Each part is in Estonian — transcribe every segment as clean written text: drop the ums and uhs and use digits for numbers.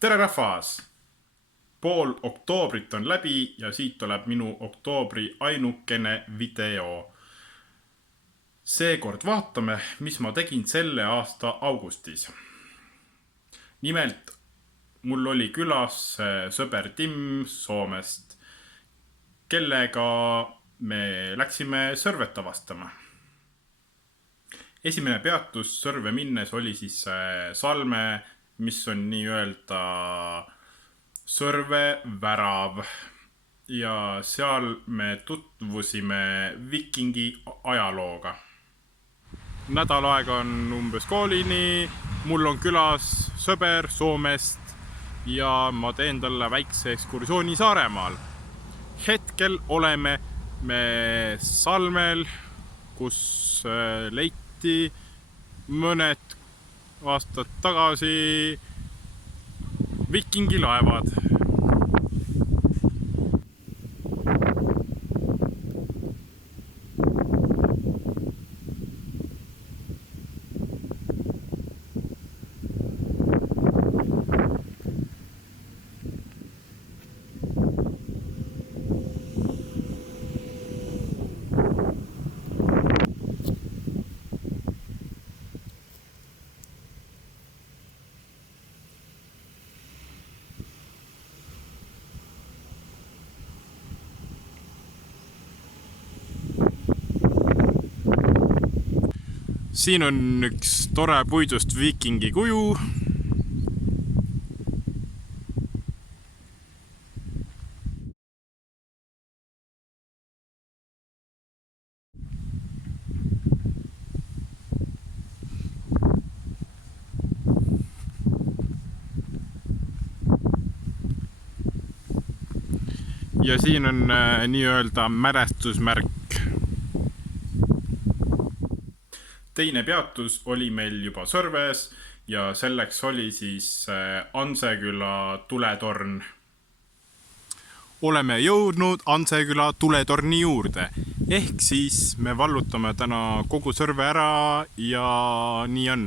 tere rahvas! Pool oktoobrit on läbi ja siit tuleb minu oktoobri ainukene video. Seekord vaatame, mis ma tegin selle aasta augustis. Nimelt, mul oli külas sõber Tim Soomest, kellega me läksime Sõrvet avastama. Esimene peatus Sõrve minnes oli siis Salme, mis on nii-öelda Sõrve värav. Ja seal me tutvusime vikingi ajalooga. Nädal aega on umbes koolini, mul on külas sõber Soomest ja ma teen talle väikse ekskursiooni Saaremaal. Hetkel oleme me Salmel, kus leiti mõned aastad tagasi vikingilaevad. Siin on üks tore puidust vikingi kuju. Ja siin on nii-öelda mälestusmärk. Teine peatus oli meil juba Sõrves ja selleks oli siis Anseküla tuletorn. Oleme jõudnud Anseküla tuletorni juurde. Ehk siis me vallutame täna kogu Sõrve ära ja nii on.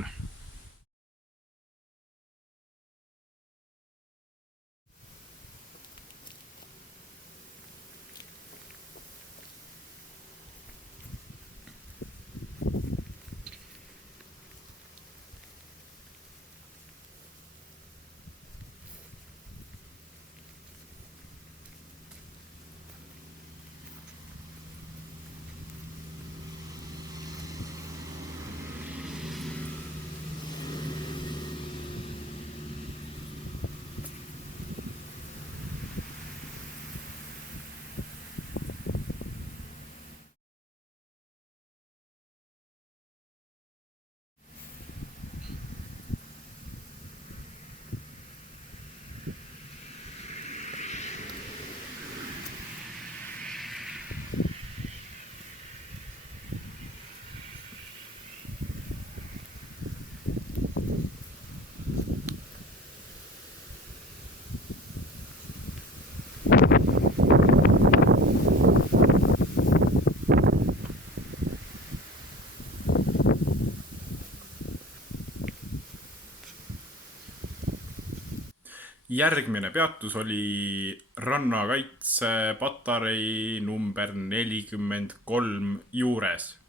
Järgmine peatus oli rannakaitsepatarei number 43 juures.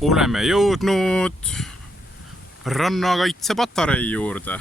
Oleme jõudnud rannakaitsepatarei juurde.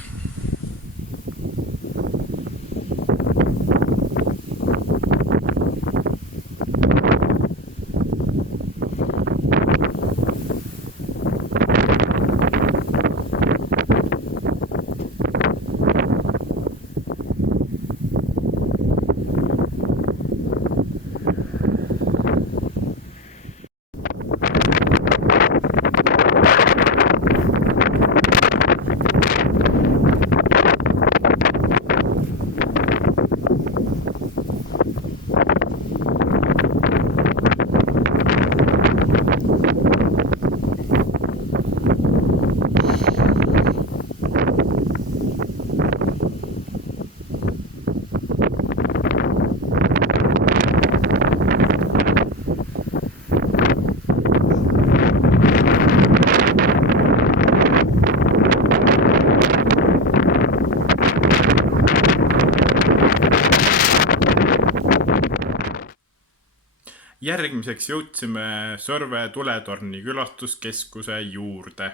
Järgmiseks jõudsime Sõrve tuletorni külastuskeskuse juurde,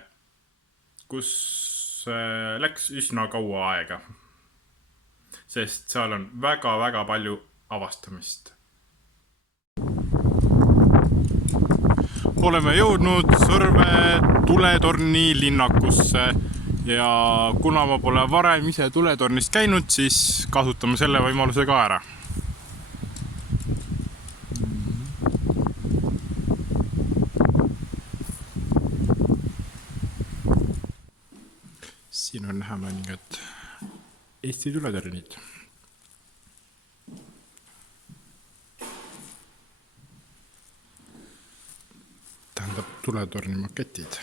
kus läks üsna kaua aega, sest seal on väga palju avastamist. Oleme jõudnud Sõrve tuletorni linnakusse ja kuna ma pole varem ise tuletornist käinud, siis kasutame selle võimaluse ka ära. Siin on näha mõningad Eesti tuletornid. Tähendab tuletorni maketid.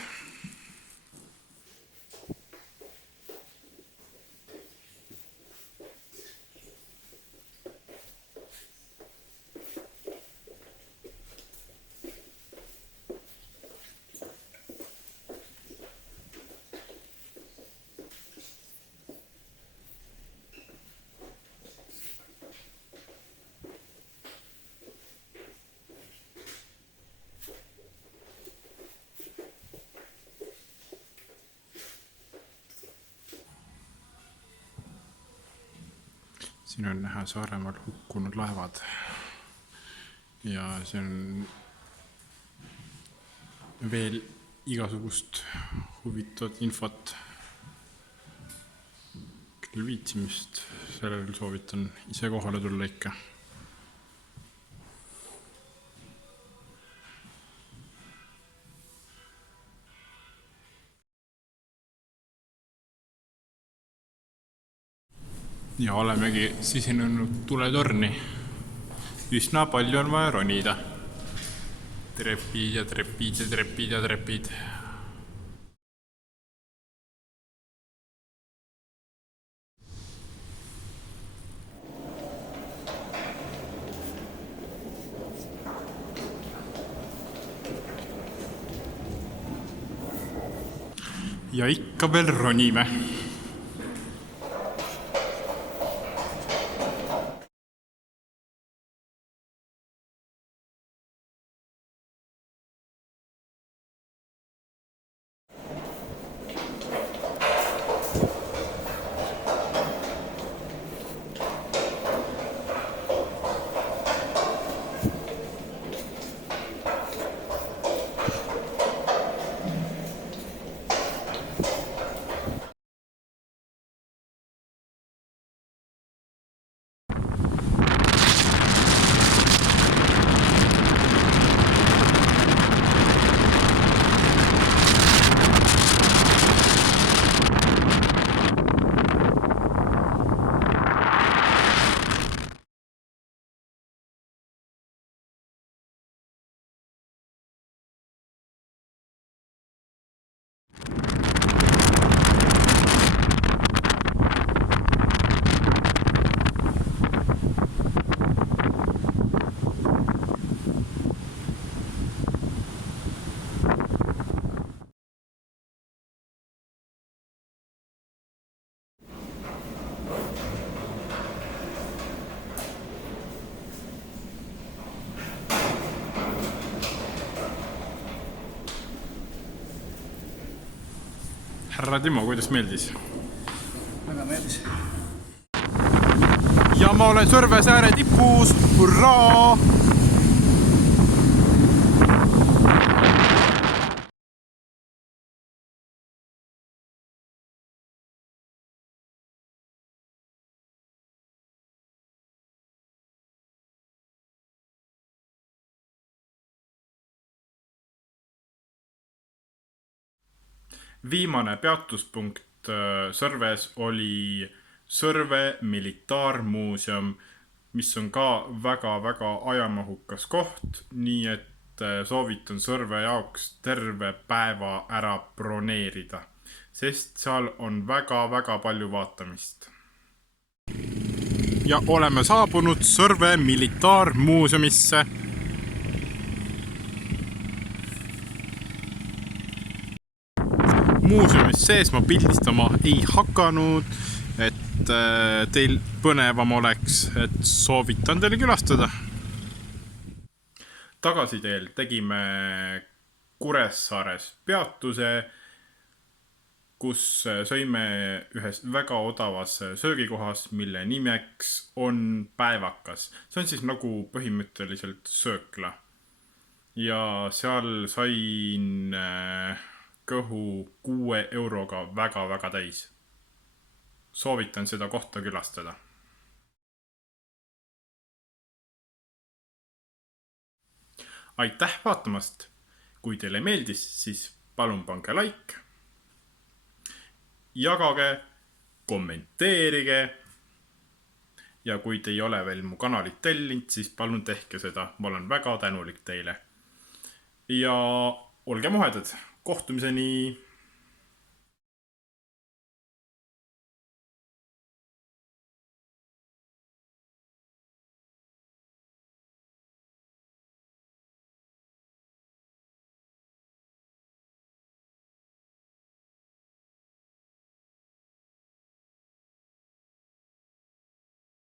Siin on näha Saaremaal hukkunud laevad ja see on veel igasugust huvitavat infot. Küll viitsimist, sellel soovitan ise kohale tulla ikka. Ja olemegi sisenenud tuletorni. Üsna palju on vaja ronida. Trepid ja trepid ja trepid ja trepid. Ja ikka veel ronime. Härra Timo, kuidas meeldis? Väga meeldis. Ja ma olen Sõrve saare tipus. Hurraa! Viimane peatuspunkt Sõrves oli Sõrve militaarmuuseum, mis on ka väga ajamahukas koht, nii et soovitan Sõrve jaoks terve päeva ära broneerida, sest seal on väga palju vaatamist. Ja oleme saabunud Sõrve militaarmuuseumisse. Muuseumis sees ma pildistama ei hakanud, et teil põnevam oleks, et soovitan teile külastada. Tagasiteel tegime Kuressaares peatuse, kus sõime ühes väga odavas söögikohas, mille nimeks on Päevakas. See on siis nagu põhimõtteliselt söökla. Ja seal sain kõhu 6 euroga väga täis. Soovitan seda kohta külastada. Aitäh vaatamast! Kui teile meeldis, siis palun pange like, jagage, kommenteerige ja kui te ei ole veel mu kanalit tellinud, siis palun tehke seda. Ma olen väga tänulik teile. Ja olge muhedad! Kohtumiseni!